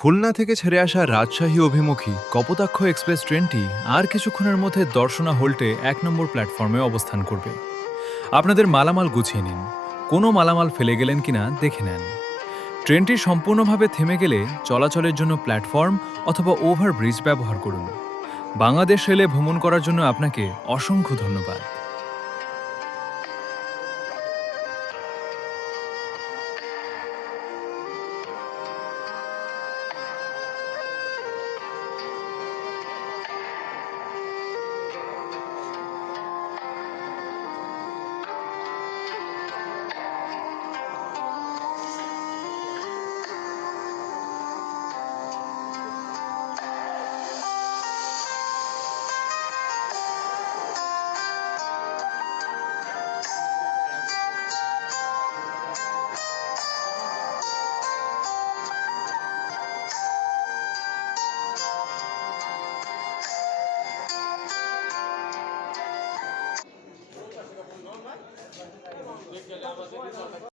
খুলনা থেকে ছেড়ে আসা রাজশাহী অভিমুখী কপোতাক্ষ এক্সপ্রেস ট্রেনটি আর কিছুক্ষণের মধ্যে দর্শনা হোল্টে ১ নম্বর প্ল্যাটফর্মে অবস্থান করবে। আপনাদের মালামাল গুছিয়ে নিন, কোনো মালামাল ফেলে গেলেন কিনা দেখে নেন। ট্রেনটি সম্পূর্ণভাবে থেমে গেলে চলাচলের জন্য প্ল্যাটফর্ম অথবা ওভারব্রিজ ব্যবহার করুন। বাংলাদেশ রেলে ভ্রমণ করার জন্য আপনাকে অসংখ্য ধন্যবাদ।